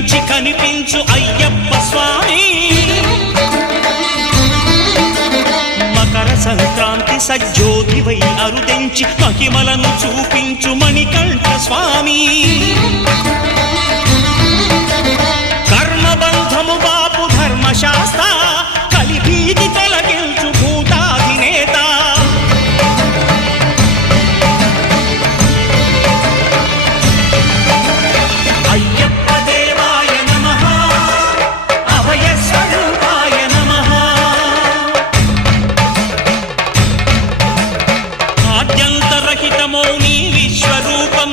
కనిపించి కనిపించు అయ్యప్ప స్వామి మకర సంక్రాంతి సజ్జోతివై అరుదెంచి మహిమలను చూపించు మణికంఠ స్వామి కర్మబంధము బాపు ధర్మశాస్త్ర కలిభీతి తొలగించు భూతాధినేత అయ్యప్ప దేవాయ నమః అభయ స్వరూపాయ నమః ఆద్యంతరహితమౌ నీ విశ్వరూపం